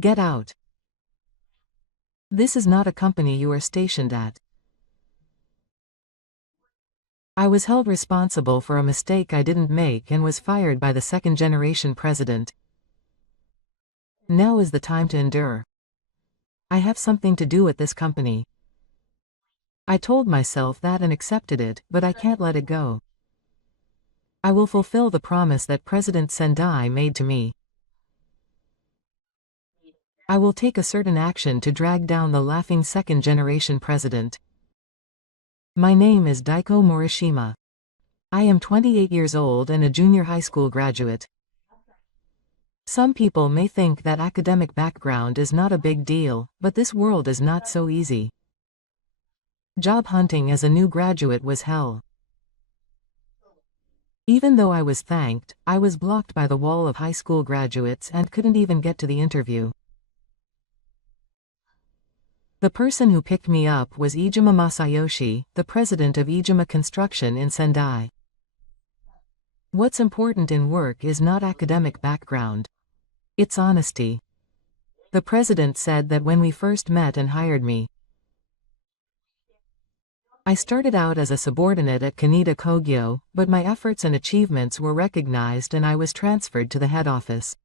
Get out. This is not a company you are stationed at. I was held responsible for a mistake I didn't make and was fired by the second-generation president. Now is the time to endure. I have something to do at this company. I told myself that and accepted it, but I can't let it go. I will fulfill the promise that President Sendai made to me. I will take a certain action to drag down the laughing second-generation president. My name is Daiko Morishima. I am 28 years old and a junior high school graduate. Some people may think that academic background is not a big deal, but this world is not so easy. Job hunting as a new graduate was hell. Even though I was thanked, I was blocked by the wall of high school graduates and couldn't even get to the interview. The person who picked me up was Iijima Masayoshi, the president of Iijima Construction in Sendai. What's important in work is not academic background. It's honesty. The president said that when we first met and hired me. I started out as a subordinate at Kaneda Kogyo, but my efforts and achievements were recognized and I was transferred to the head office.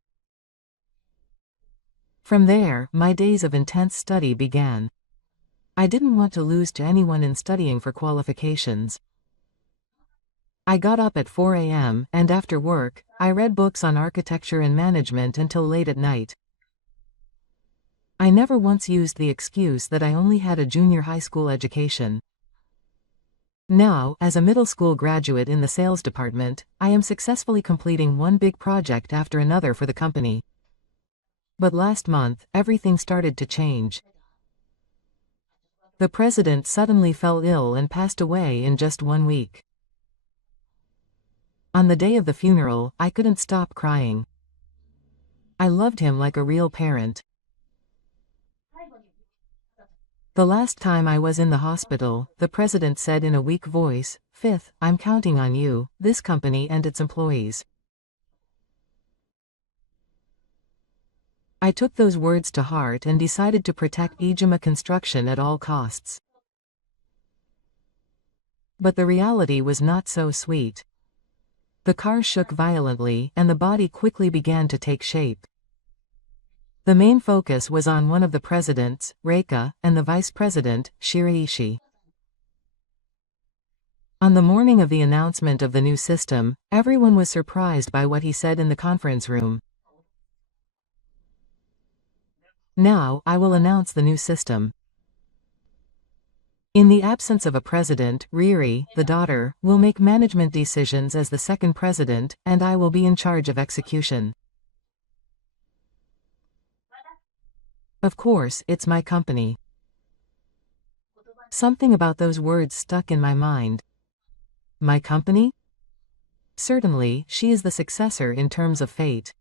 From there, my days of intense study began. I didn't want to lose to anyone in studying for qualifications. I got up at 4 a.m., and after work, I read books on architecture and management until late at night. I never once used the excuse that I only had a junior high school education. Now, as a middle school graduate in the sales department, I am successfully completing one big project after another for the company. But last month, everything started to change. The president suddenly fell ill and passed away in just 1 week. On the day of the funeral, I couldn't stop crying. I loved him like a real parent. The last time I was in the hospital, the president said in a weak voice, "Fifth, I'm counting on you, this company and its employees." I took those words to heart and decided to protect Iijima Construction at all costs. But the reality was not so sweet. The car shook violently, and the body quickly began to take shape. The main focus was on one of the presidents, Reika, and the vice president, Shiraishi. On the morning of the announcement of the new system, everyone was surprised by what he said in the conference room. Now, I will announce the new system. In the absence of a president, Riri, the daughter, will make management decisions as the second president, and I will be in charge of execution. Of course, it's my company. Something about those words stuck in my mind. My company? Certainly, she is the successor in terms of fate.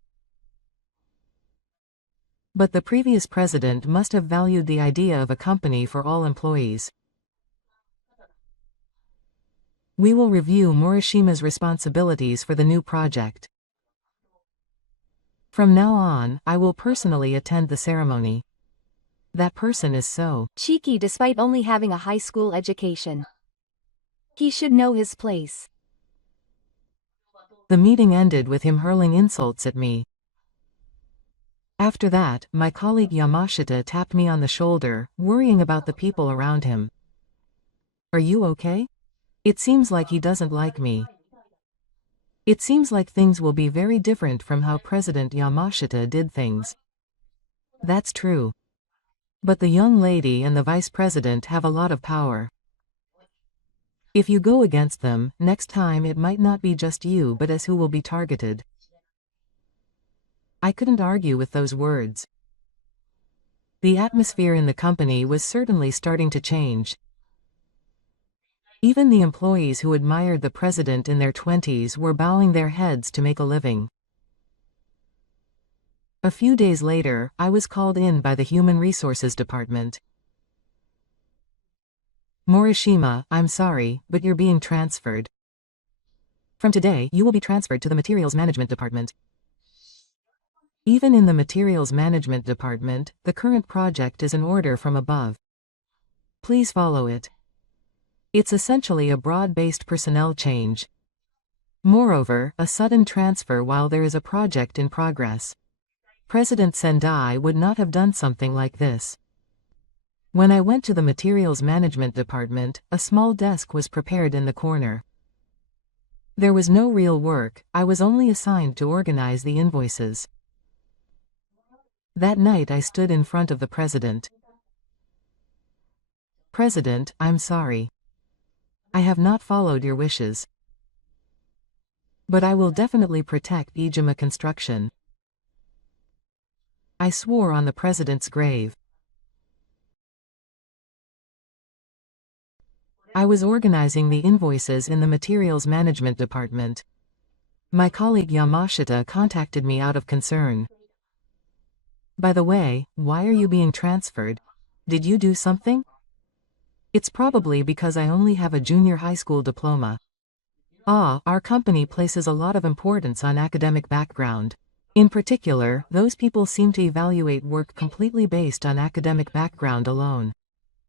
But the previous president must have valued the idea of a company for all employees. We will review Morishima's responsibilities for the new project. From now on, I will personally attend the ceremony. That person is so cheeky despite only having a high school education. He should know his place. The meeting ended with him hurling insults at me. After that, my colleague Yamashita tapped me on the shoulder, worrying about the people around him. Are you okay? It seems like he doesn't like me. It seems like things will be very different from how President Yamashita did things. That's true. But the young lady and the vice president have a lot of power. If you go against them, next time it might not be just you but as who will be targeted. I couldn't argue with those words. The atmosphere in the company was certainly starting to change. Even the employees who admired the president in their 20s were bowing their heads to make a living. A few days later, I was called in by the Human Resources Department. Morishima, I'm sorry, but you're being transferred. From today, you will be transferred to the Materials Management Department. Even in the materials management department, the current project is an order from above. Please follow it. It's essentially a broad-based personnel change. Moreover, a sudden transfer while there is a project in progress. President Sendai would not have done something like this. When I went to the materials management department, a small desk was prepared in the corner. There was no real work, I was only assigned to organize the invoices. That night I stood in front of the president. President, I'm sorry. I have not followed your wishes. But I will definitely protect Ijima Construction. I swore on the president's grave. I was organizing the invoices in the materials management department. My colleague Yamashita contacted me out of concern. By the way, why are you being transferred? Did you do something? It's probably because I only have a junior high school diploma. Our company places a lot of importance on academic background. In particular, those people seem to evaluate work completely based on academic background alone.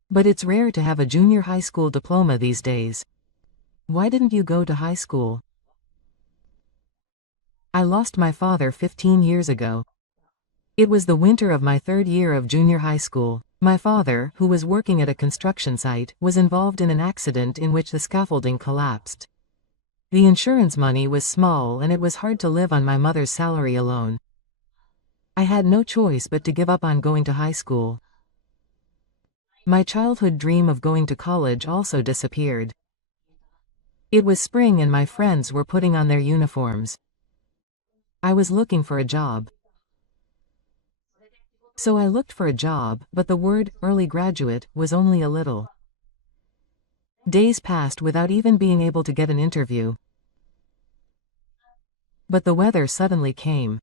But it's rare to have a junior high school diploma these days. Why didn't you go to high school? I lost my father 15 years ago. It was the winter of my third year of junior high school. My father, who was working at a construction site, was involved in an accident in which the scaffolding collapsed. The insurance money was small and it was hard to live on my mother's salary alone. I had no choice but to give up on going to high school. My childhood dream of going to college also disappeared. It was spring and my friends were putting on their uniforms. I was looking for a job. So I looked for a job, but the word, early graduate, was only a little. Days passed without even being able to get an interview. But the weather suddenly came.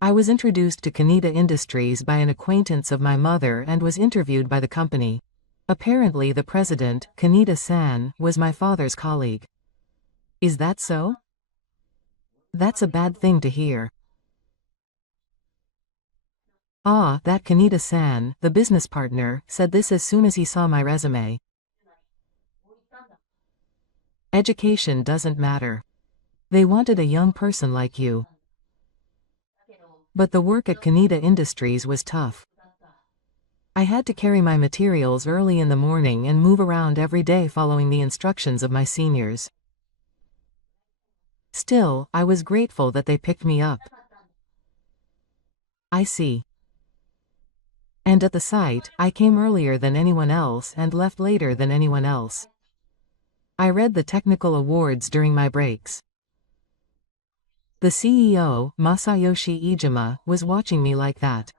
I was introduced to Kaneda Industries by an acquaintance of my mother and was interviewed by the company. Apparently the president, Kaneda-san, was my father's colleague. Is that so? That's a bad thing to hear. That Kaneda-san, the business partner, said this as soon as he saw my resume. Education doesn't matter. They wanted a young person like you. But the work at Kaneda Industries was tough. I had to carry my materials early in the morning and move around every day following the instructions of my seniors. Still, I was grateful that they picked me up. I see. And at the site, I came earlier than anyone else and left later than anyone else. I read the technical awards during my breaks. The CEO, Masayoshi Ijima, was watching me like that.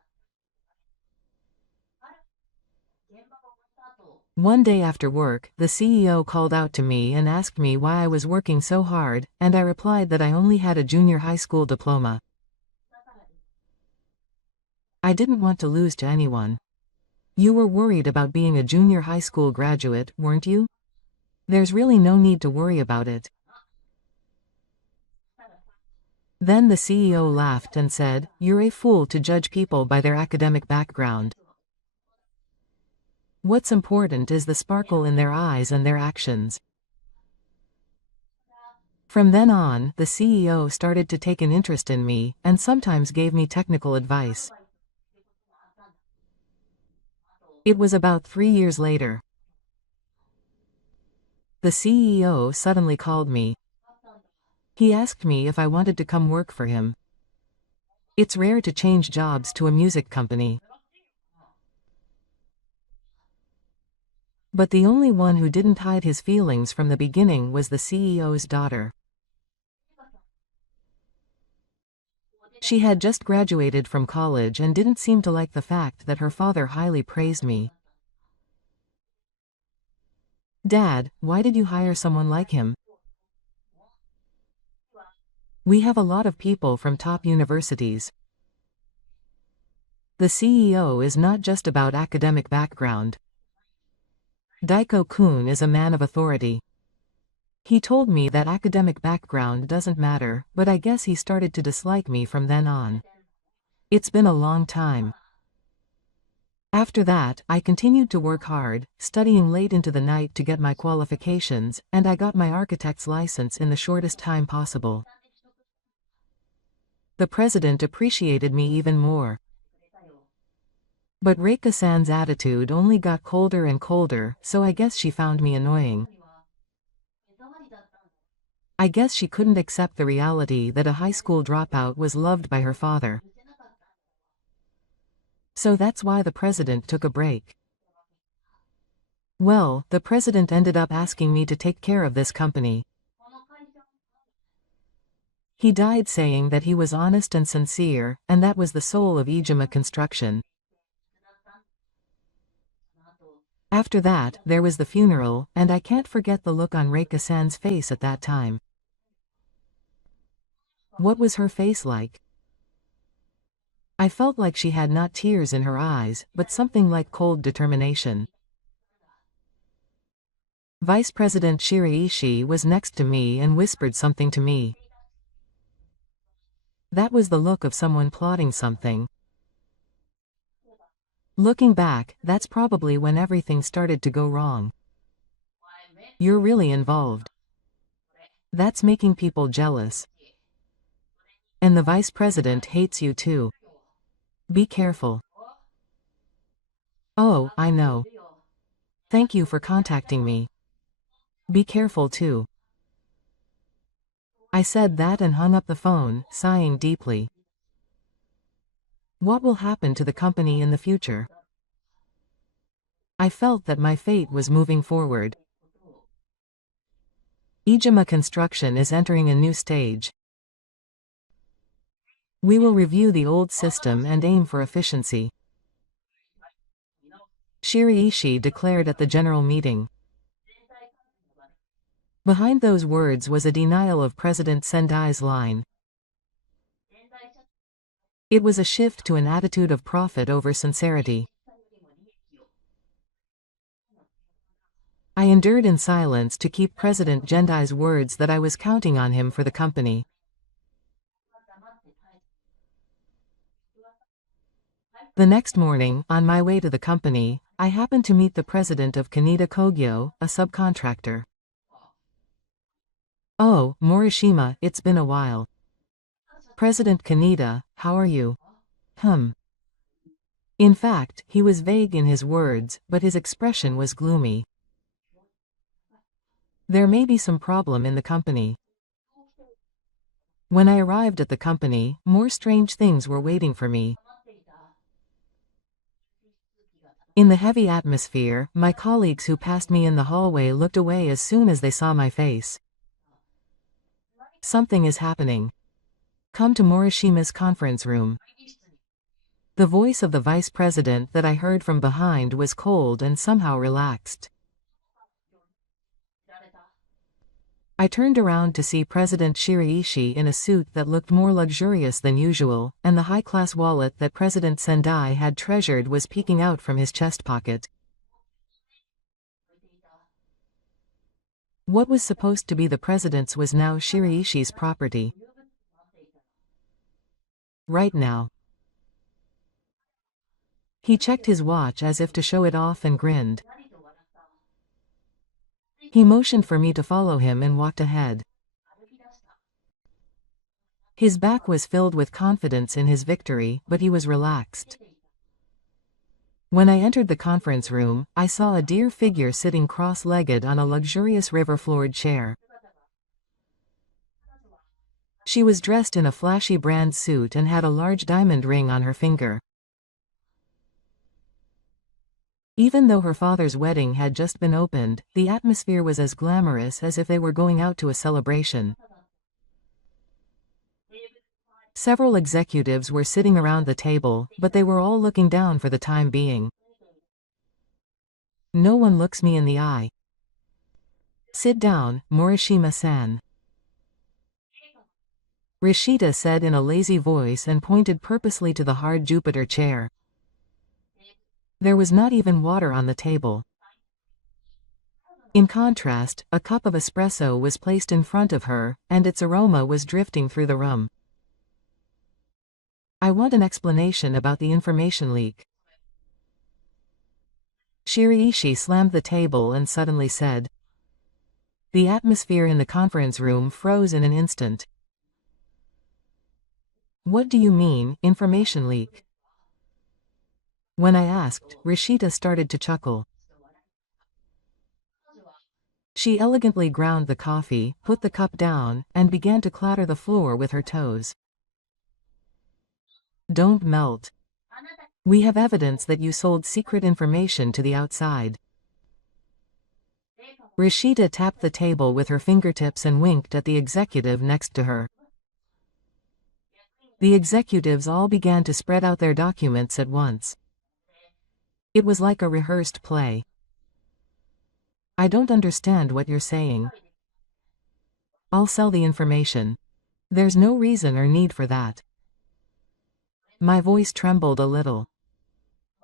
One day after work, the CEO called out to me and asked me why I was working so hard, and I replied that I only had a junior high school diploma. I didn't want to lose to anyone. You were worried about being a junior high school graduate, weren't you? There's really no need to worry about it. Then the CEO laughed and said, "You're a fool to judge people by their academic background. What's important is the sparkle in their eyes and their actions." From then on, the CEO started to take an interest in me, and sometimes gave me technical advice. It was about 3 years later. The CEO suddenly called me. He asked me if I wanted to come work for him. It's rare to change jobs to a music company. But the only one who didn't hide his feelings from the beginning was the CEO's daughter. She had just graduated from college and didn't seem to like the fact that her father highly praised me. "Dad, why did you hire someone like him? We have a lot of people from top universities." The CEO is not just about academic background. Daiko-kun is a man of authority. He told me that academic background doesn't matter, but I guess he started to dislike me from then on. It's been a long time. After that, I continued to work hard, studying late into the night to get my qualifications, and I got my architect's license in the shortest time possible. The president appreciated me even more. But Reika-san's attitude only got colder and colder, so I guess she found me annoying. I guess she couldn't accept the reality that a high school dropout was loved by her father. So that's why the president took a break. Well, the president ended up asking me to take care of this company. He died saying that he was honest and sincere, and that was the soul of Ijima Construction. After that, there was the funeral, and I can't forget the look on Reika-san's face at that time. What was her face like? I felt like she had not tears in her eyes, but something like cold determination. Vice President Shiraishi was next to me and whispered something to me. That was the look of someone plotting something. Looking back, that's probably when everything started to go wrong. You're really involved. That's making people jealous. And the vice president hates you too. Be careful. Oh, I know. Thank you for contacting me. Be careful too. I said that and hung up the phone, sighing deeply. What will happen to the company in the future? I felt that my fate was moving forward. Ijima Construction is entering a new stage. We will review the old system and aim for efficiency. Shiraishi declared at the general meeting. Behind those words was a denial of President Sendai's line. It was a shift to an attitude of profit over sincerity. I endured in silence to keep President Sendai's words that I was counting on him for the company. The next morning, on my way to the company, I happened to meet the president of Kaneda Kogyo, a subcontractor. Oh, Morishima, it's been a while. President Kaneda, how are you? In fact, he was vague in his words, but his expression was gloomy. There may be some problem in the company. When I arrived at the company, more strange things were waiting for me. In the heavy atmosphere, my colleagues who passed me in the hallway looked away as soon as they saw my face. Something is happening. Come to Morishima's conference room. The voice of the vice president that I heard from behind was cold and somehow relaxed. I turned around to see President Shiraishi in a suit that looked more luxurious than usual, and the high-class wallet that President Sendai had treasured was peeking out from his chest pocket. What was supposed to be the president's was now Shiraishi's property. Right now. He checked his watch as if to show it off and grinned. He motioned for me to follow him and walked ahead. His back was filled with confidence in his victory, but he was relaxed. When I entered the conference room, I saw a dear figure sitting cross-legged on a luxurious river-floored chair. She was dressed in a flashy brand suit and had a large diamond ring on her finger. Even though her father's wedding had just been opened, the atmosphere was as glamorous as if they were going out to a celebration. Several executives were sitting around the table, but they were all looking down for the time being. No one looks me in the eye. Sit down, Morishima-san. Rishita said in a lazy voice and pointed purposely to the hard Jupiter chair. There was not even water on the table. In contrast, a cup of espresso was placed in front of her, and its aroma was drifting through the room. I want an explanation about the information leak. Shiraishi slammed the table and suddenly said. The atmosphere in the conference room froze in an instant. What do you mean, information leak? When I asked, Rishita started to chuckle. She elegantly ground the coffee, put the cup down, and began to clatter the floor with her toes. Don't melt. We have evidence that you sold secret information to the outside. Rishita tapped the table with her fingertips and winked at the executive next to her. The executives all began to spread out their documents at once. It was like a rehearsed play. I don't understand what you're saying. I'll sell the information. There's no reason or need for that. My voice trembled a little.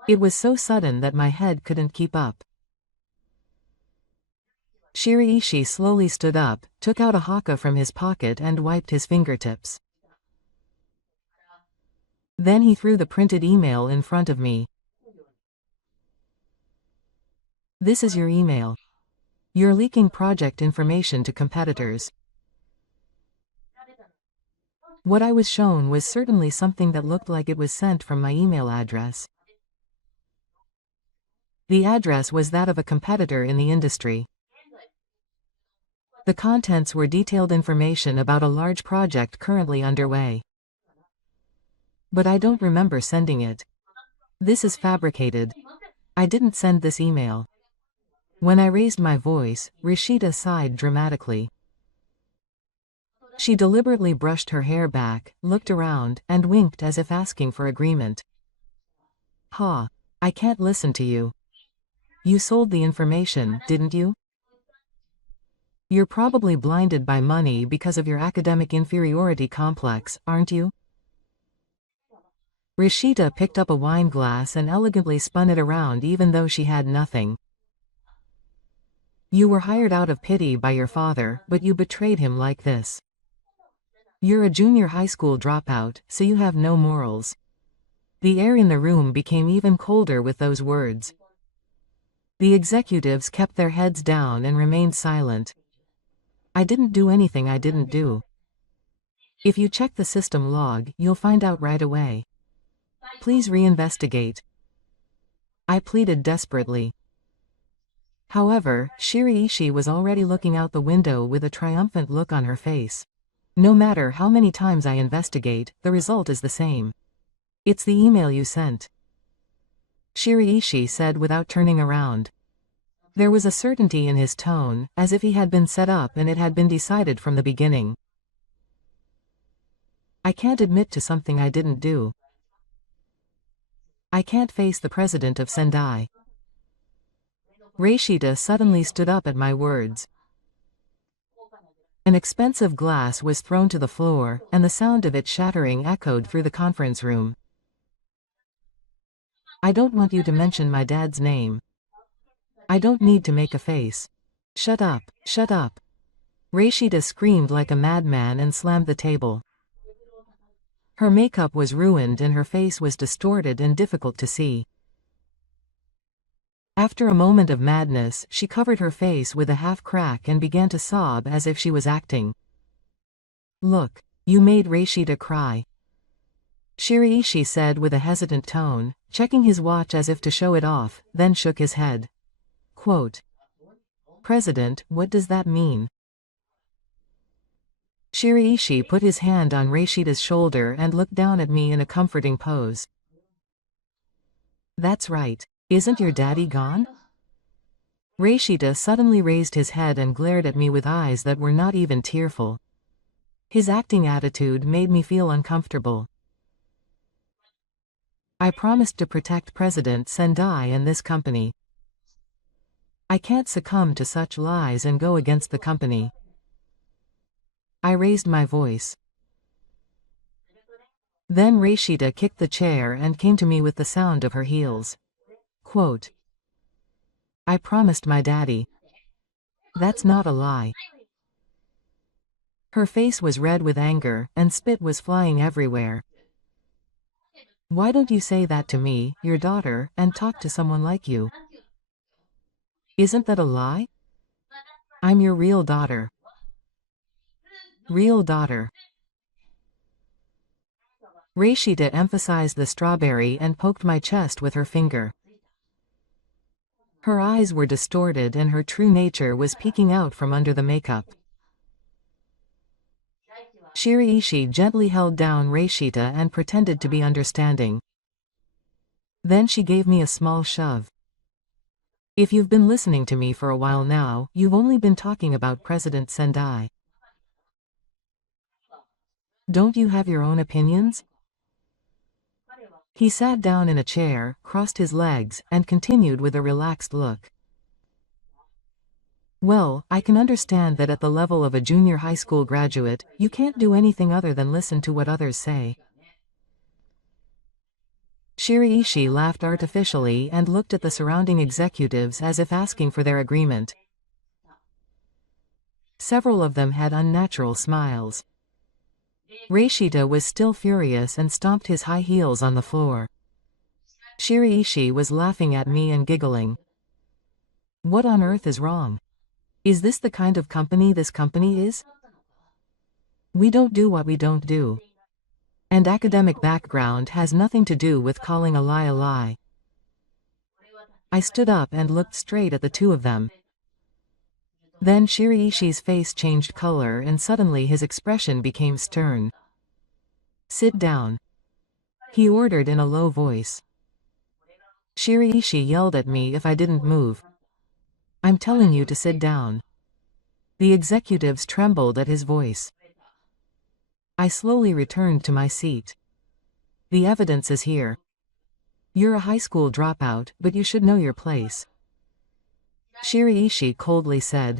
It was so sudden that my head couldn't keep up. Shiraishi slowly stood up, took out a haka from his pocket and wiped his fingertips. Then he threw the printed email in front of me. This is your email. You're leaking project information to competitors. What I was shown was certainly something that looked like it was sent from my email address. The address was that of a competitor in the industry. The contents were detailed information about a large project currently underway. But I don't remember sending it. This is fabricated. I didn't send this email. When I raised my voice, Rishita sighed dramatically. She deliberately brushed her hair back, looked around, and winked as if asking for agreement. Ha! I can't listen to you. You sold the information, didn't you? You're probably blinded by money because of your academic inferiority complex, aren't you? Rishita picked up a wine glass and elegantly spun it around even though she had nothing. You were hired out of pity by your father, but you betrayed him like this. You're a junior high school dropout, so you have no morals. The air in the room became even colder with those words. The executives kept their heads down and remained silent. I didn't do anything I didn't do. If you check the system log, you'll find out right away. Please reinvestigate. I pleaded desperately. However, Shiraishi was already looking out the window with a triumphant look on her face. No matter how many times I investigate, the result is the same. It's the email you sent. Shiraishi said without turning around. There was a certainty in his tone, as if he had been set up and it had been decided from the beginning. I can't admit to something I didn't do. I can't face the president of Sendai. Rishita suddenly stood up at my words. An expensive glass was thrown to the floor, and the sound of it shattering echoed through the conference room. I don't want you to mention my dad's name. I don't need to make a face. Shut up, shut up. Rishita screamed like a madman and slammed the table. Her makeup was ruined and her face was distorted and difficult to see. After a moment of madness, she covered her face with a half crack and began to sob as if she was acting. Look, you made Rishita cry. Shiraishi said with a hesitant tone, checking his watch as if to show it off, then shook his head. Quote, President, what does that mean? Shiraishi put his hand on Rishita's shoulder and looked down at me in a comforting pose. That's right. Isn't your daddy gone? Rishita suddenly raised his head and glared at me with eyes that were not even tearful. His acting attitude made me feel uncomfortable. I promised to protect President Sendai and this company. I can't succumb to such lies and go against the company. I raised my voice. Then Rishita kicked the chair and came to me with the sound of her heels. Quote, I promised my daddy. That's not a lie. Her face was red with anger, and spit was flying everywhere. Why don't you say that to me, your daughter, and talk to someone like you? Isn't that a lie? I'm your real daughter. Real daughter. Rashida emphasized the strawberry and poked my chest with her finger. Her eyes were distorted and her true nature was peeking out from under the makeup. Shiraishi gently held down Rashida and pretended to be understanding. Then she gave me a small shove. If you've been listening to me for a while now, you've only been talking about President Sendai. Don't you have your own opinions? He sat down in a chair, crossed his legs, and continued with a relaxed look. Well, I can understand that at the level of a junior high school graduate, you can't do anything other than listen to what others say. Shiraishi laughed artificially and looked at the surrounding executives as if asking for their agreement. Several of them had unnatural smiles. Rashida was still furious and stomped his high heels on the floor. Shiraishi was laughing at me and giggling. What on earth is wrong? Is this the kind of company this company is? We don't do what we don't do. And academic background has nothing to do with calling a lie a lie. I stood up and looked straight at the two of them. Then Shiraishi's face changed color and suddenly his expression became stern. Sit down, he ordered in a low voice. Shiraishi yelled at me if I didn't move. I'm telling you to sit down. The executives trembled at his voice. I slowly returned to my seat. The evidence is here. You're a high school dropout, but you should know your place. Shiraishi coldly said.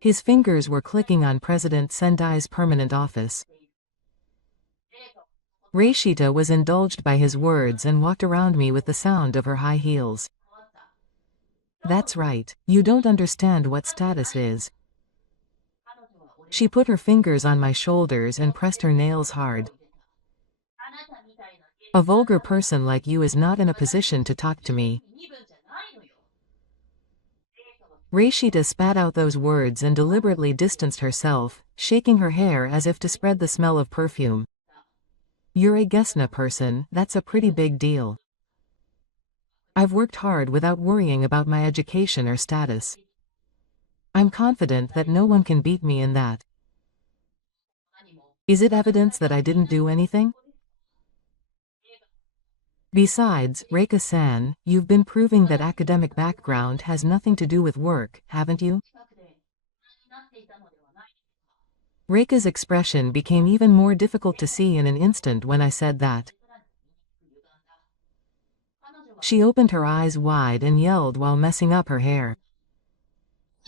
His fingers were clicking on President Sendai's permanent office. Rashida was indulged by his words and walked around me with the sound of her high heels. That's right, you don't understand what status is. She put her fingers on my shoulders and pressed her nails hard. A vulgar person like you is not in a position to talk to me. Rashida spat out those words and deliberately distanced herself, shaking her hair as if to spread the smell of perfume. You're a Gesna person, that's a pretty big deal. I've worked hard without worrying about my education or status. I'm confident that no one can beat me in that. Is it evidence that I didn't do anything? Besides, Reika-san, you've been proving that academic background has nothing to do with work, haven't you? Reika's expression became even more difficult to see in an instant when I said that. She opened her eyes wide and yelled while messing up her hair.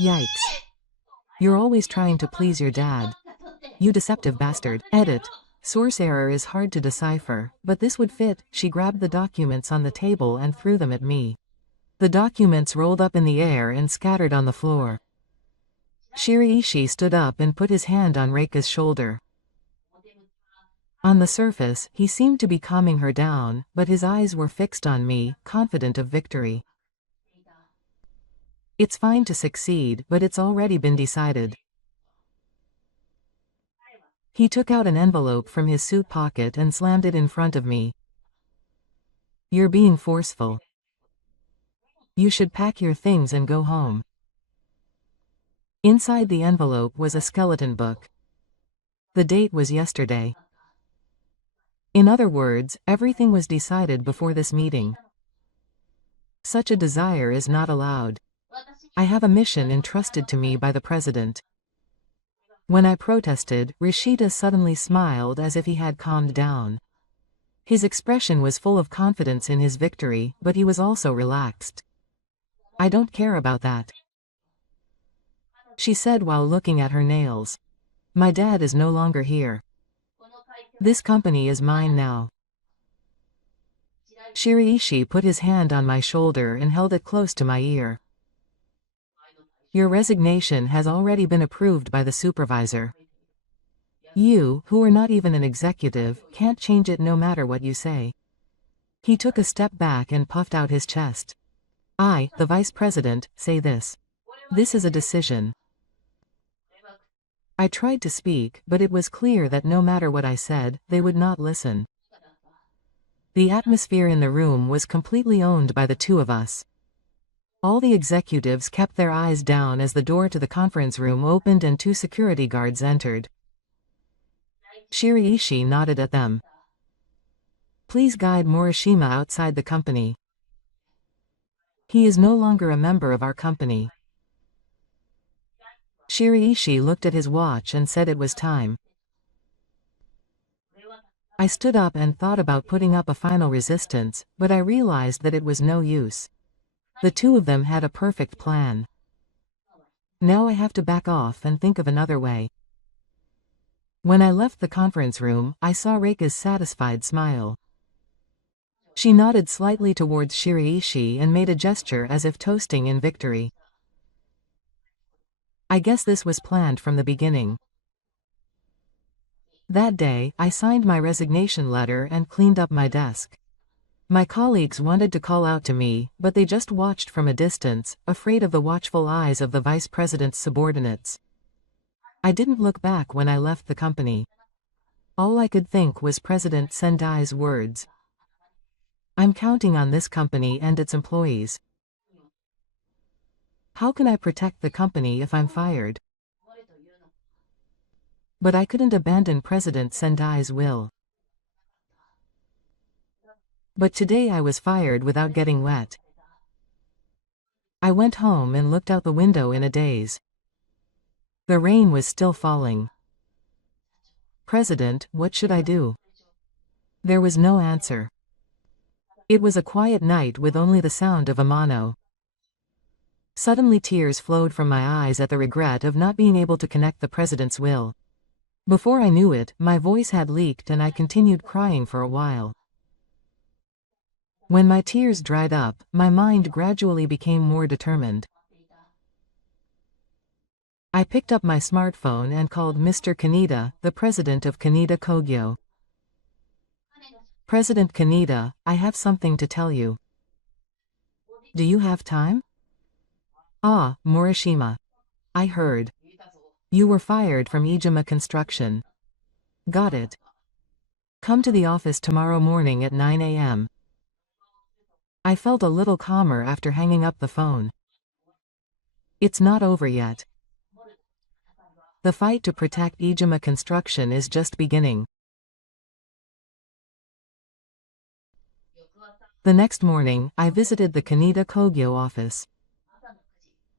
Yikes. You're always trying to please your dad. You deceptive bastard. Edit. Source error is hard to decipher, but this would fit. She grabbed the documents on the table and threw them at me. The documents rolled up in the air and scattered on the floor. Shiraishi stood up and put his hand on Reika's shoulder. On the surface, he seemed to be calming her down, but his eyes were fixed on me, confident of victory. It's fine to succeed, but it's already been decided. He took out an envelope from his suit pocket and slammed it in front of me. You're being forceful. You should pack your things and go home. Inside the envelope was a skeleton book. The date was yesterday. In other words, everything was decided before this meeting. Such a desire is not allowed. I have a mission entrusted to me by the president. When I protested, Rashida suddenly smiled as if he had calmed down. His expression was full of confidence in his victory, but he was also relaxed. I don't care about that, she said while looking at her nails. My dad is no longer here. This company is mine now. Shiraishi put his hand on my shoulder and held it close to my ear. Your resignation has already been approved by the supervisor. You, who are not even an executive, can't change it no matter what you say. He took a step back and puffed out his chest. I, the vice president, say this. This is a decision. I tried to speak, but it was clear that no matter what I said, they would not listen. The atmosphere in the room was completely owned by the two of us. All the executives kept their eyes down as the door to the conference room opened and two security guards entered. Shiraishi nodded at them. Please guide Morishima outside the company. He is no longer a member of our company. Shiraishi looked at his watch and said it was time. I stood up and thought about putting up a final resistance, but I realized that it was no use. The two of them had a perfect plan. Now I have to back off and think of another way. When I left the conference room, I saw Reika's satisfied smile. She nodded slightly towards Shiraishi and made a gesture as if toasting in victory. I guess this was planned from the beginning. That day, I signed my resignation letter and cleaned up my desk. My colleagues wanted to call out to me, but they just watched from a distance, afraid of the watchful eyes of the vice president's subordinates. I didn't look back when I left the company. All I could think was President Sendai's words. I'm counting on this company and its employees. How can I protect the company if I'm fired? But I couldn't abandon President Sendai's will. But today I was fired without getting wet. I went home and looked out the window in a daze. The rain was still falling. President, what should I do? There was no answer. It was a quiet night with only the sound of Amano. Suddenly tears flowed from my eyes at the regret of not being able to connect the president's will. Before I knew it, my voice had leaked and I continued crying for a while. When my tears dried up, my mind gradually became more determined. I picked up my smartphone and called Mr. Kaneda, the president of Kaneda Kogyo. President Kaneda, I have something to tell you. Do you have time? Ah, Morishima. I heard. You were fired from Ijima Construction. Got it. Come to the office tomorrow morning at 9 a.m. I felt a little calmer after hanging up the phone. It's not over yet. The fight to protect Ijima Construction is just beginning. The next morning, I visited the Kaneda Kogyo office.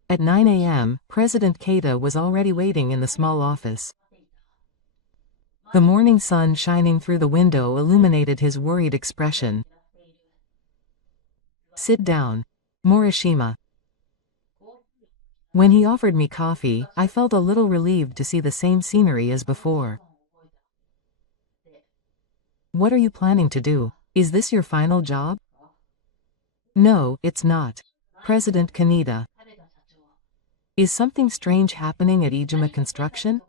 At 9 a.m., President Keita was already waiting in the small office. The morning sun shining through the window illuminated his worried expression. Sit down, Morishima. When he offered me coffee, I felt a little relieved to see the same scenery as before. What are you planning to do? Is this your final job? No, it's not. President Kaneda. Is something strange happening at Ijima Construction?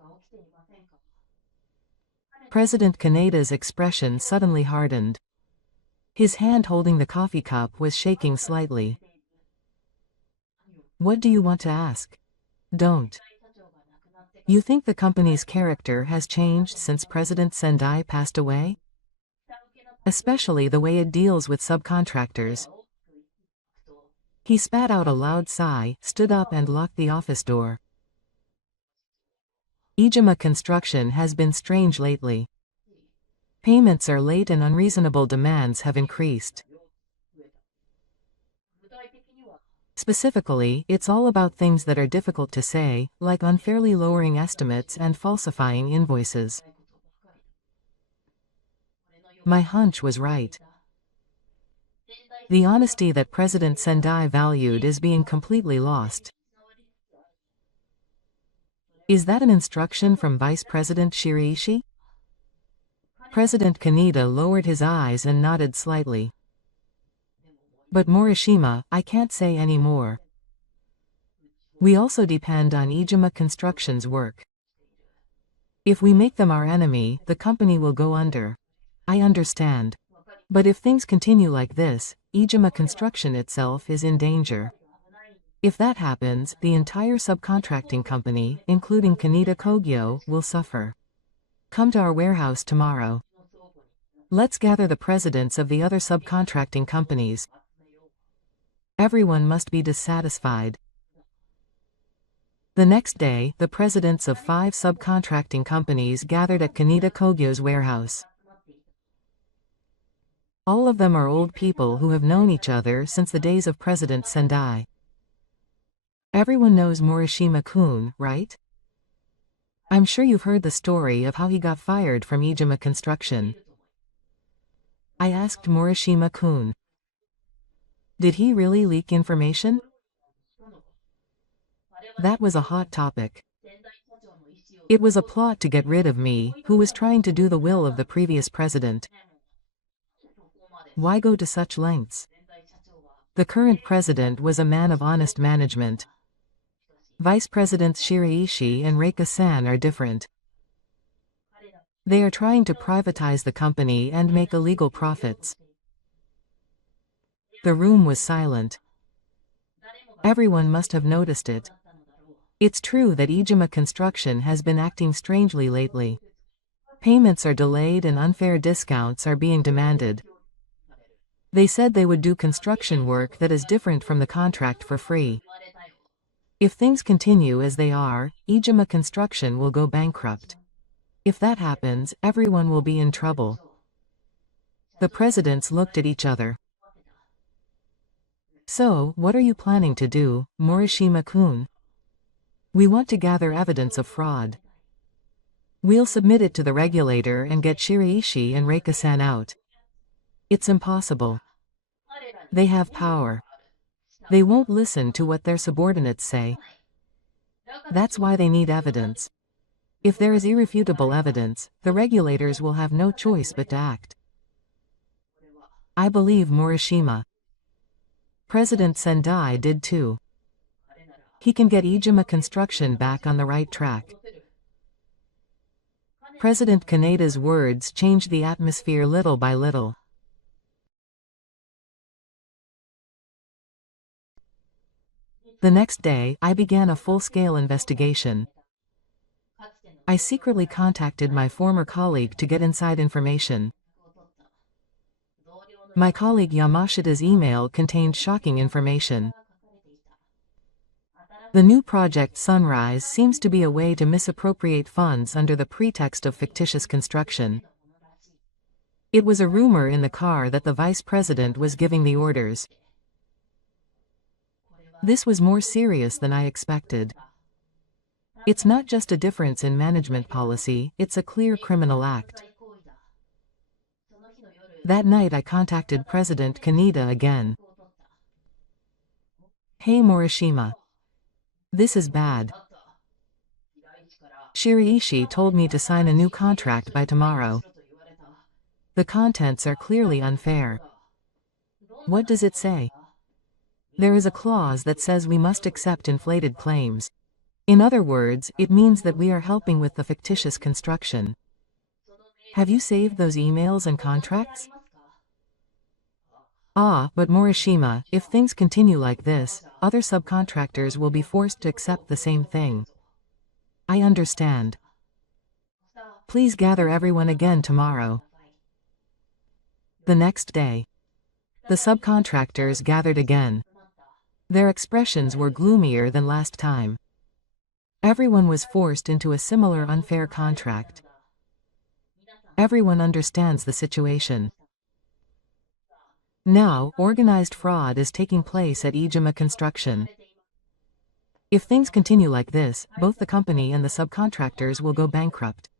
President Kaneda's expression suddenly hardened. His hand holding the coffee cup was shaking slightly. What do you want to ask? Don't. You think the company's character has changed since President Sendai passed away? Especially the way it deals with subcontractors. He spat out a loud sigh, stood up and locked the office door. Ijima Construction has been strange lately. Payments are late and unreasonable demands have increased. Specifically, it's all about things that are difficult to say, like unfairly lowering estimates and falsifying invoices. My hunch was right. The honesty that President Sendai valued is being completely lost. Is that an instruction from Vice President Shiraishi? President Kaneda lowered his eyes and nodded slightly. But Morishima, I can't say any more. We also depend on Ijima Construction's work. If we make them our enemy, the company will go under. I understand. But if things continue like this, Ijima Construction itself is in danger. If that happens, the entire subcontracting company, including Kaneda Kogyo, will suffer. Come to our warehouse tomorrow. Let's gather the presidents of the other subcontracting companies. Everyone must be dissatisfied. The next day, the presidents of 5 subcontracting companies gathered at Kaneda Kogyo's warehouse. All of them are old people who have known each other since the days of President Sendai. Everyone knows Morishima-kun, right? I'm sure you've heard the story of how he got fired from Ijima Construction. I asked Morishima-kun. Did he really leak information? That was a hot topic. It was a plot to get rid of me, who was trying to do the will of the previous president. Why go to such lengths? The current president was a man of honest management. Vice Presidents Shiraishi and Reika-san are different. They are trying to privatize the company and make illegal profits. The room was silent. Everyone must have noticed it. It's true that Ijima Construction has been acting strangely lately. Payments are delayed and unfair discounts are being demanded. They said they would do construction work that is different from the contract for free. If things continue as they are, Ijima Construction will go bankrupt. If that happens, everyone will be in trouble. The presidents looked at each other. So, what are you planning to do, Morishima-kun? We want to gather evidence of fraud. We'll submit it to the regulator and get Shiraishi and Reika-san out. It's impossible. They have power. They won't listen to what their subordinates say. That's why they need evidence. If there is irrefutable evidence, the regulators will have no choice but to act. I believe Morishima. President Sendai did too. He can get Ijima Construction back on the right track. President Kaneda's words changed the atmosphere little by little. The next day, I began a full-scale investigation. I secretly contacted my former colleague to get inside information. My colleague Yamashita's email contained shocking information. The new project Sunrise seems to be a way to misappropriate funds under the pretext of fictitious construction. It was a rumor in the car that the vice president was giving the orders. This was more serious than I expected. It's not just a difference in management policy, it's a clear criminal act. That night I contacted President Kaneda again. Hey Morishima. This is bad. Shiraishi told me to sign a new contract by tomorrow. The contents are clearly unfair. What does it say? There is a clause that says we must accept inflated claims. In other words, it means that we are helping with the fictitious construction. Have you saved those emails and contracts? Ah, but Morishima, if things continue like this, other subcontractors will be forced to accept the same thing. I understand. Please gather everyone again tomorrow. The next day. The subcontractors gathered again. Their expressions were gloomier than last time. Everyone was forced into a similar unfair contract. Everyone understands the situation. Now, organized fraud is taking place at Ijima Construction. If things continue like this, both the company and the subcontractors will go bankrupt.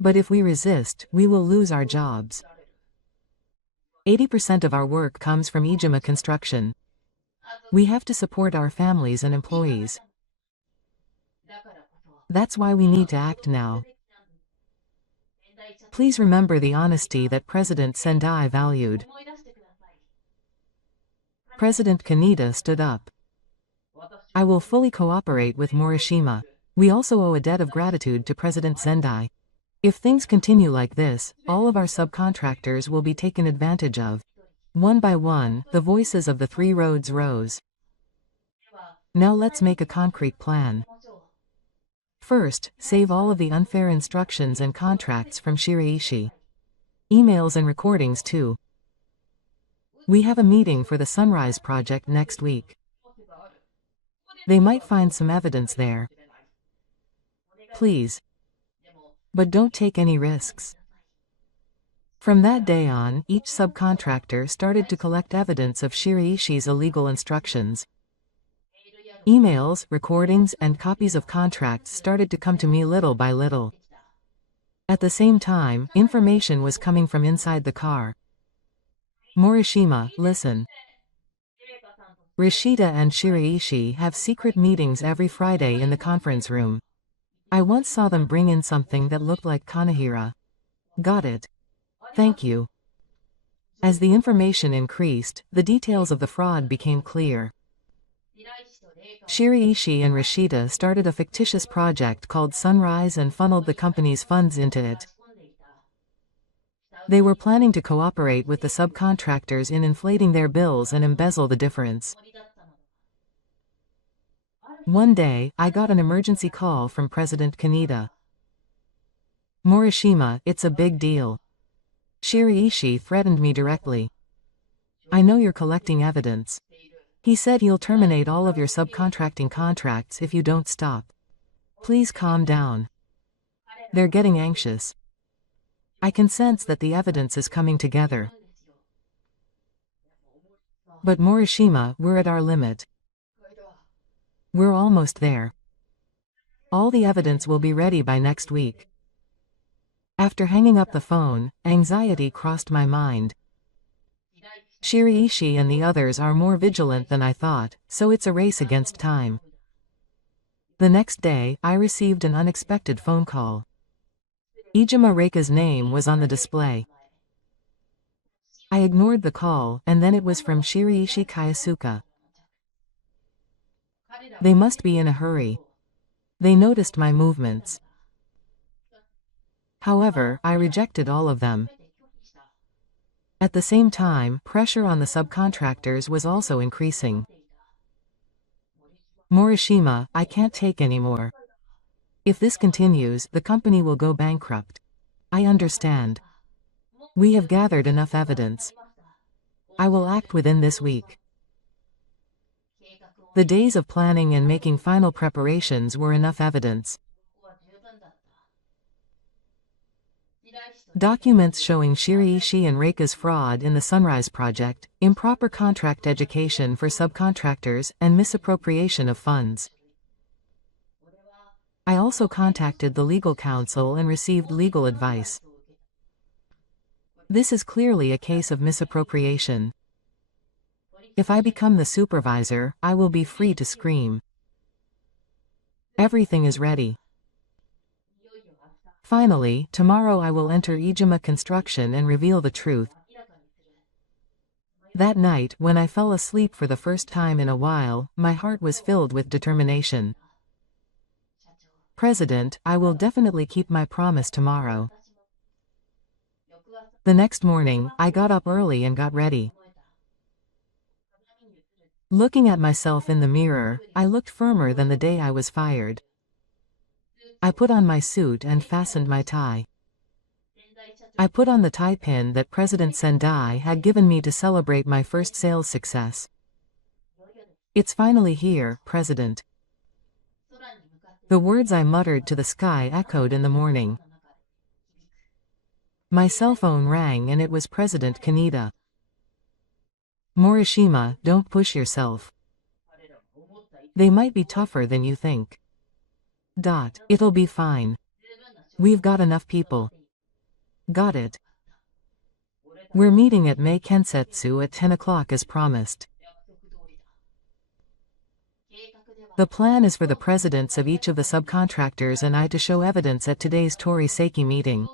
But if we resist, we will lose our jobs. 80% of our work comes from Ijima Construction. We have to support our families and employees. That's why we need to act now. Please remember the honesty that President Sendai valued. President Kaneda stood up. I will fully cooperate with Morishima. We also owe a debt of gratitude to President Zendai. If things continue like this, all of our subcontractors will be taken advantage of. One by one, the voices of the three roads rose. Now let's make a concrete plan. First, save all of the unfair instructions and contracts from Shiraishi. Emails and recordings too. We have a meeting for the Sunrise project next week. They might find some evidence there. Please. But don't take any risks. From that day on, each subcontractor started to collect evidence of Shiraishi's illegal instructions. Emails, recordings, and copies of contracts started to come to me little by little. At the same time, information was coming from inside the car. Morishima, listen. Rishida and Shiraishi have secret meetings every Friday in the conference room. I once saw them bring in something that looked like Kanehira. Got it. Thank you. As the information increased, the details of the fraud became clear. Shiraishi and Rishida started a fictitious project called Sunrise and funneled the company's funds into it. They were planning to cooperate with the subcontractors in inflating their bills and embezzle the difference. One day, I got an emergency call from President Kaneda. Morishima, it's a big deal. Shiraishi threatened me directly. I know you're collecting evidence. He said he'll terminate all of your subcontracting contracts if you don't stop. Please calm down. They're getting anxious. I can sense that the evidence is coming together. But Morishima, we're at our limit. We're almost there. All the evidence will be ready by next week. After hanging up the phone, anxiety crossed my mind. Shiraishi and the others are more vigilant than I thought, so it's a race against time. The next day, I received an unexpected phone call. Ijima Reika's name was on the display. I ignored the call, and then it was from Shiraishi Kayasuka. They must be in a hurry. They noticed my movements. However, I rejected all of them. At the same time, pressure on the subcontractors was also increasing. Morishima, I can't take anymore. If this continues, the company will go bankrupt. I understand. We have gathered enough evidence. I will act within this week. The days of planning and making final preparations were enough evidence. Documents showing Shiraishi and Reika's fraud in the Sunrise project, improper contract education for subcontractors, and misappropriation of funds. I also contacted the legal counsel and received legal advice. This is clearly a case of misappropriation. If I become the supervisor, I will be free to scream. Everything is ready. Finally, tomorrow I will enter Ijima Construction and reveal the truth. That night, when I fell asleep for the first time in a while, my heart was filled with determination. President, I will definitely keep my promise tomorrow. The next morning, I got up early and got ready. Looking at myself in the mirror, I looked firmer than the day I was fired. I put on my suit and fastened my tie. I put on the tie pin that President Sendai had given me to celebrate my first sales success. It's finally here, President. The words I muttered to the sky echoed in the morning. My cell phone rang and it was President Kaneda. Morishima, don't push yourself. They might be tougher than you think. It'll be fine. We've got enough people. Got it. We're meeting at Mei Kensetsu at 10 o'clock as promised. The plan is for the presidents of each of the subcontractors and I to show evidence at today's Tori Seiki meeting.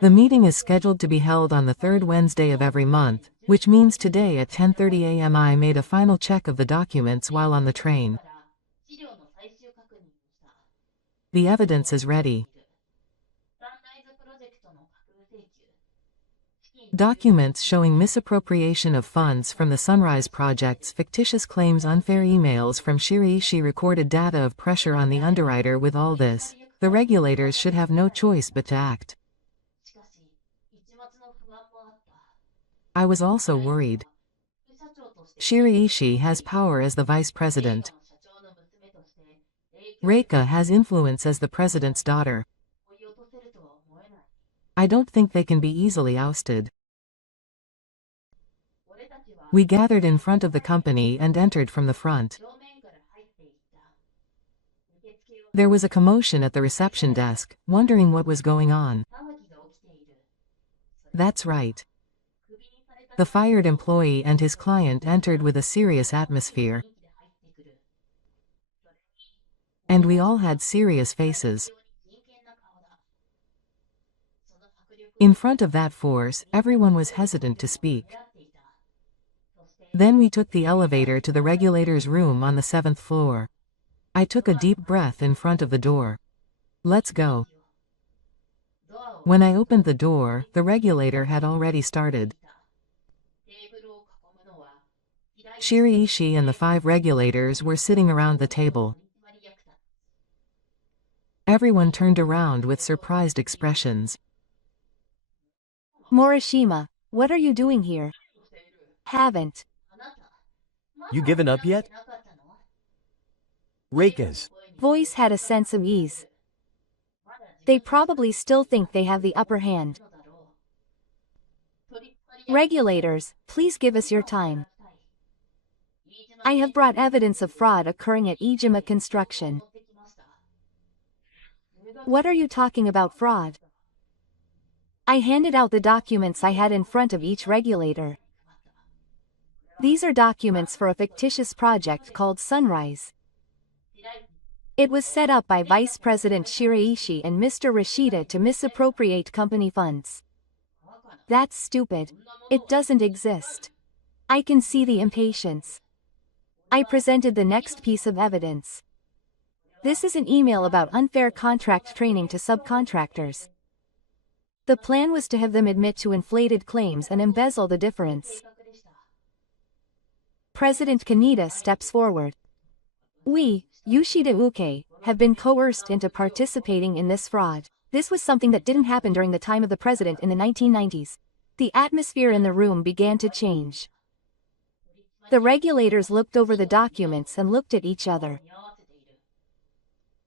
The meeting is scheduled to be held on the third Wednesday of every month, which means today at 10:30 a.m. I made a final check of the documents while on the train. The evidence is ready. Documents showing misappropriation of funds from the Sunrise Project's fictitious claims, unfair emails from Shiraishi, recorded data of pressure on the underwriter. With all this, the regulators should have no choice but to act. I was also worried. Shiraishi has power as the vice president. Reika has influence as the president's daughter. I don't think they can be easily ousted. We gathered in front of the company and entered from the front. There was a commotion at the reception desk, wondering what was going on. That's right. The fired employee and his client entered with a serious atmosphere. And we all had serious faces. In front of that force, everyone was hesitant to speak. Then we took the elevator to the regulator's room on the 7th floor. I took a deep breath in front of the door. Let's go. When I opened the door, the regulator had already started. Shiraishi and the 5 regulators were sitting around the table. Everyone turned around with surprised expressions. Morishima, what are you doing here? Haven't You given up yet? Reika's voice had a sense of ease. They probably still think they have the upper hand. Regulators, please give us your time. I have brought evidence of fraud occurring at Ijima Construction. What are you talking about, fraud? I handed out the documents I had in front of each regulator. These are documents for a fictitious project called Sunrise. It was set up by Vice President Shiraishi and Mr. Rashida to misappropriate company funds. That's stupid. It doesn't exist. I can see the impatience. I presented the next piece of evidence. This is an email about unfair contract training to subcontractors. The plan was to have them admit to inflated claims and embezzle the difference. President Kaneda steps forward. We, Yoshida Uke, have been coerced into participating in this fraud. This was something that didn't happen during the time of the president in the 1990s. The atmosphere in the room began to change. The regulators looked over the documents and looked at each other.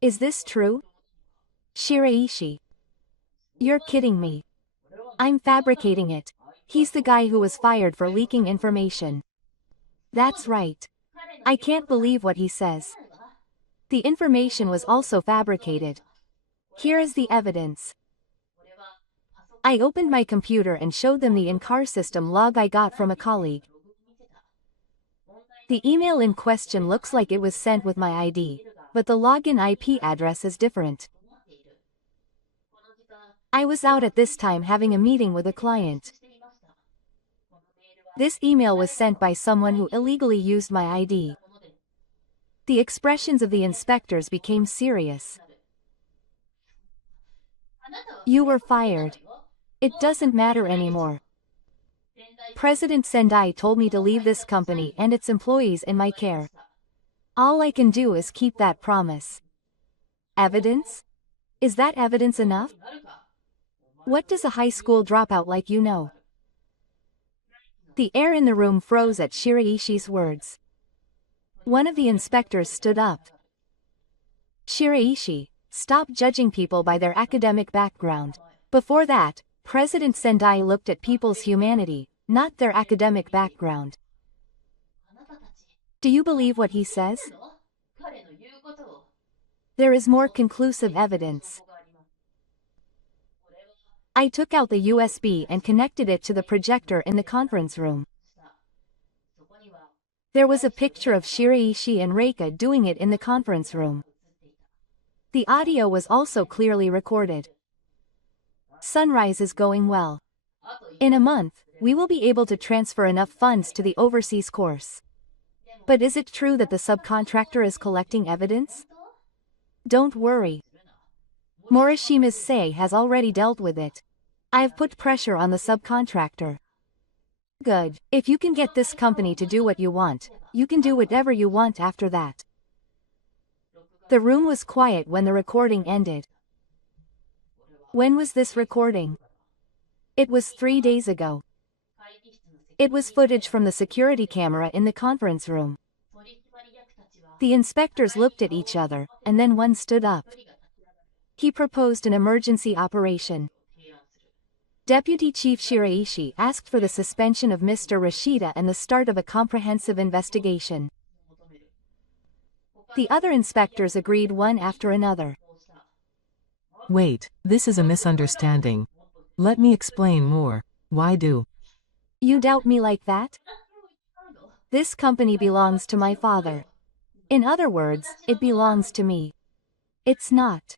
Is this true? Shiraishi. You're kidding me. I'm fabricating it. He's the guy who was fired for leaking information. That's right. I can't believe what he says. The information was also fabricated. Here is the evidence. I opened my computer and showed them the in-car system log I got from a colleague. The email in question looks like it was sent with my ID, but the login IP address is different. I was out at this time having a meeting with a client. This email was sent by someone who illegally used my ID. The expressions of the inspectors became serious. You were fired. It doesn't matter anymore. President Sendai told me to leave this company and its employees in my care. All I can do is keep that promise. Evidence? Is that evidence enough? What does a high school dropout like you know? The air in the room froze at Shiraishi's words. One of the inspectors stood up. Shiraishi, stop judging people by their academic background. Before that, President Sendai looked at people's humanity, not their academic background. Do you believe what he says? There is more conclusive evidence. I took out the USB and connected it to the projector in the conference room. There was a picture of Shiraishi and Reika doing it in the conference room. The audio was also clearly recorded. Sunrise is going well. In a month, we will be able to transfer enough funds to the overseas course. But is it true that the subcontractor is collecting evidence? Don't worry. Morishima's say has already dealt with it. I've put pressure on the subcontractor. Good. If you can get this company to do what you want, you can do whatever you want after that. The room was quiet when the recording ended. When was this recording? It was 3 days ago. It was footage from the security camera in the conference room. The inspectors looked at each other, and then one stood up. He proposed an emergency operation. Deputy Chief Shiraishi asked for the suspension of Mr. Rashida and the start of a comprehensive investigation. The other inspectors agreed one after another. Wait, this is a misunderstanding. Let me explain more. Why do You doubt me like that? This company belongs to my father. In other words, it belongs to me. It's not.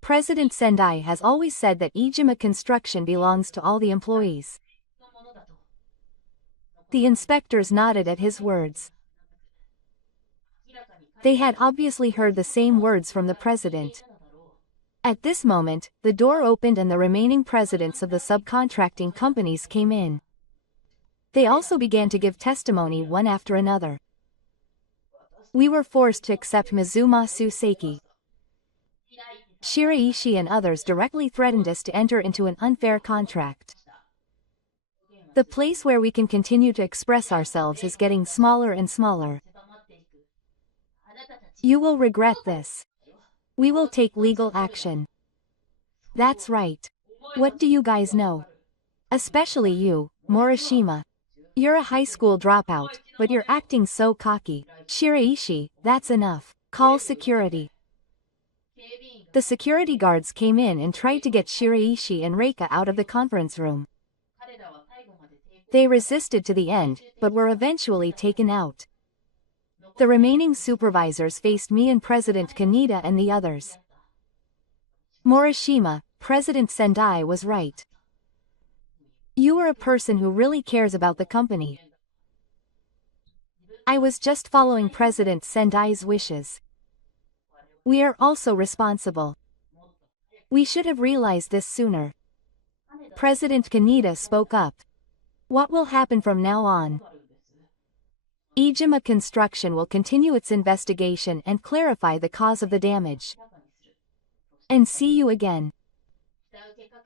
President Sendai has always said that Ijima Construction belongs to all the employees. The inspectors nodded at his words. They had obviously heard the same words from the president. At this moment, the door opened and the remaining presidents of the subcontracting companies came in. They also began to give testimony one after another. We were forced to accept Mizumasu Seiki. Shiraishi and others directly threatened us to enter into an unfair contract. The place where we can continue to express ourselves is getting smaller and smaller. You will regret this. We will take legal action. That's right. What do you guys know? Especially you, Morishima. You're a high school dropout, but you're acting so cocky. Shiraishi, that's enough. Call security. The security guards came in and tried to get Shiraishi and Reika out of the conference room. They resisted to the end, but were eventually taken out. The remaining supervisors faced me and President Kaneda and the others. Morishima, President Sendai was right. You are a person who really cares about the company. I was just following President Sendai's wishes. We are also responsible. We should have realized this sooner. President Kaneda spoke up. What will happen from now on? Ijima Construction will continue its investigation and clarify the cause of the damage. And see you again.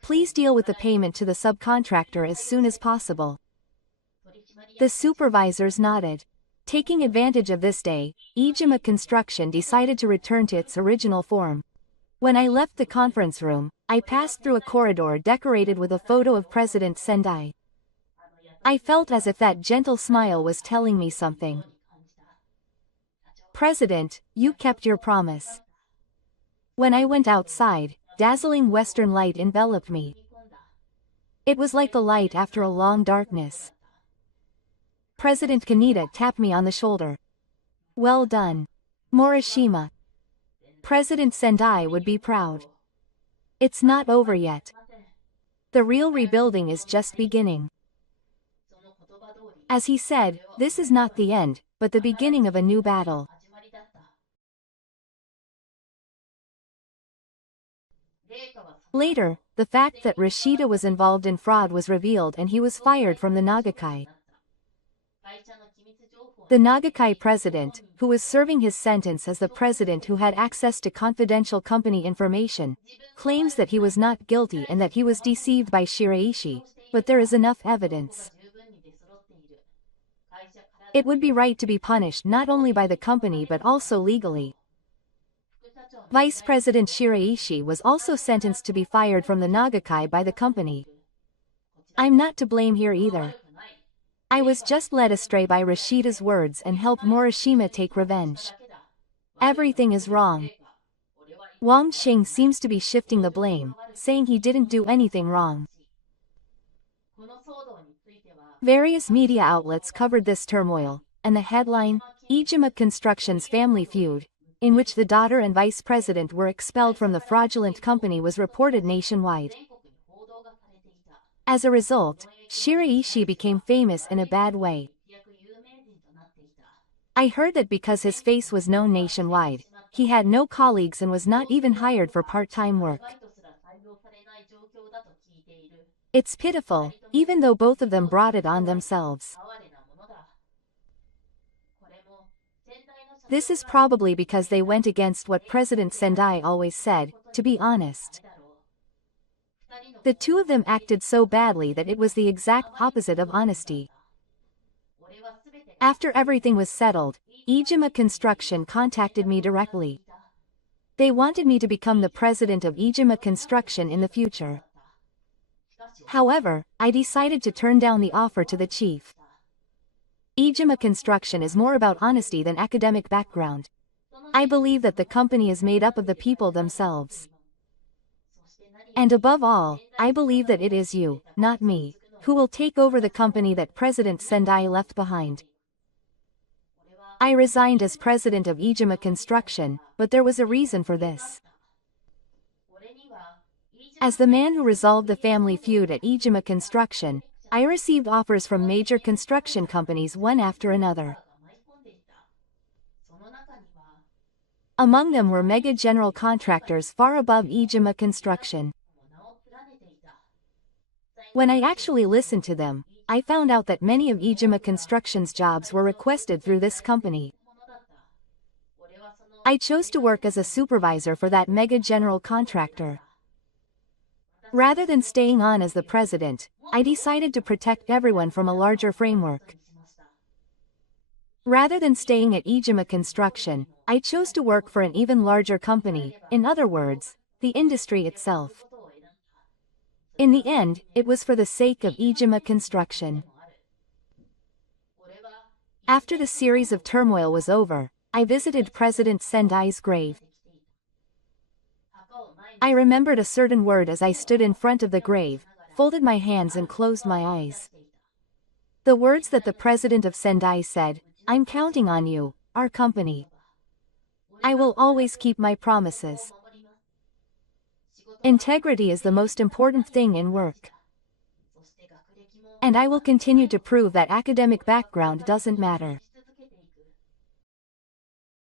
Please deal with the payment to the subcontractor as soon as possible. The supervisors nodded. Taking advantage of this day, Ijima Construction decided to return to its original form. When I left the conference room, I passed through a corridor decorated with a photo of President Sendai. I felt as if that gentle smile was telling me something. President, you kept your promise. When I went outside, dazzling western light enveloped me. It was like the light after a long darkness. President Kaneda tapped me on the shoulder. Well done. Morishima. President Sendai would be proud. It's not over yet. The real rebuilding is just beginning. As he said, this is not the end, but the beginning of a new battle. Later, the fact that Rashida was involved in fraud was revealed and he was fired from the Nagakai. The Nagakai president, who was serving his sentence as the president who had access to confidential company information, claims that he was not guilty and that he was deceived by Shiraishi, but there is enough evidence. It would be right to be punished not only by the company but also legally. Vice President Shiraishi was also sentenced to be fired from the Nagakai by the company. I'm not to blame here either. I was just led astray by Rashida's words and helped Morishima take revenge. Everything is wrong. Wang Xing seems to be shifting the blame, saying he didn't do anything wrong. Various media outlets covered this turmoil, and the headline, Ijima Construction's Family Feud, in which the daughter and vice president were expelled from the fraudulent company, was reported nationwide. As a result, Shiraishi became famous in a bad way. I heard that because his face was known nationwide, he had no colleagues and was not even hired for part-time work. It's pitiful, even though both of them brought it on themselves. This is probably because they went against what President Sendai always said, to be honest. The two of them acted so badly that it was the exact opposite of honesty. After everything was settled, Ijima Construction contacted me directly. They wanted me to become the president of Ijima Construction in the future. However, I decided to turn down the offer to the chief. Ijima Construction is more about honesty than academic background. I believe that the company is made up of the people themselves. And above all, I believe that it is you, not me, who will take over the company that President Sendai left behind. I resigned as president of Ijima Construction, but there was a reason for this. As the man who resolved the family feud at Ijima Construction, I received offers from major construction companies one after another. Among them were mega general contractors far above Ijima Construction. When I actually listened to them, I found out that many of Ijima Construction's jobs were requested through this company. I chose to work as a supervisor for that mega general contractor. Rather than staying on as the president, I decided to protect everyone from a larger framework. Rather than staying at Ijima Construction, I chose to work for an even larger company, in other words, the industry itself. In the end, it was for the sake of Ijima Construction. After the series of turmoil was over, I visited President Sendai's grave. I remembered a certain word as I stood in front of the grave, folded my hands and closed my eyes. The words that the president of Sendai said, "I'm counting on you, our company. I will always keep my promises." Integrity is the most important thing in work. And I will continue to prove that academic background doesn't matter.